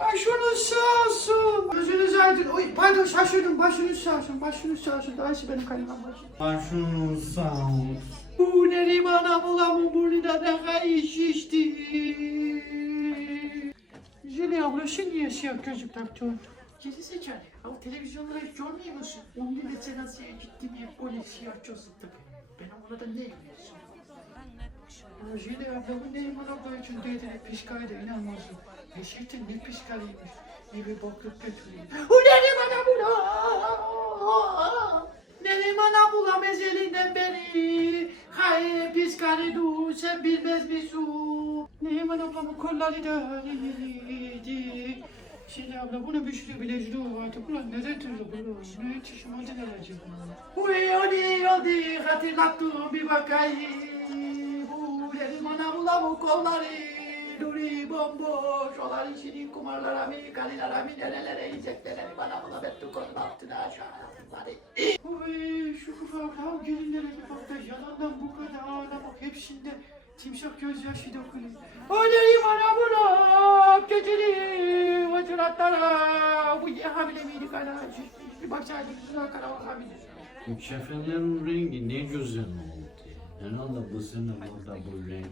Başınız sağ olsun. Gözünüz aydın. Oy pardon şaşırdım. Başınız sağ olsun. Başınız sağ olsun. Daha iyisi benim kaynanam başı. Başınız sağ olsun. Bu Neriman ablamın burnuna ne kadar şişti. Jüli abla şimdi niye siyah gözlük taktın? Geri zekalı. Ama televizyonları hiç görmüyor musun? Onun meselesiye gittim hep böyle siyah gözlük takıyor. Ben ona da ne biliyorsun? Jüli ablamın Neriman abla için dediğine pişkaydı inanmazsın. Gerçekten ne pişkalıymış. Ne bir bokluk götürüyor. O Neriman abla! Neriman abla mezelinden beri Hayır piskali du sen bilmez misin? Neriman ablamın kolları da iyiydi. Şimdi abla bunu bir sürü bileci vardı. Ulan neden türlü bunu? Ne yetişim oldu ne acaba? Uy hadi hadi hatırlattım bir bakayım. Ablamın kolları Duri bomboş olan işini kumarlara mı, kalilara mı, nerelere yiyecekler bana buna bettukon altına aşağı hadi. Uy şu ufak gelinlere bir da yalandan bu kadar ağlamak hepsinde timsah gözyaşı dökülür. Ölerim ana buna, kötülüğüm, hatırlatlara, bu ye hamile miydik ana, bir baksaydık şuna kara hamile. Bu kefenlerin rengi ne güzel oldu. Herhalde bu sene burada bu renk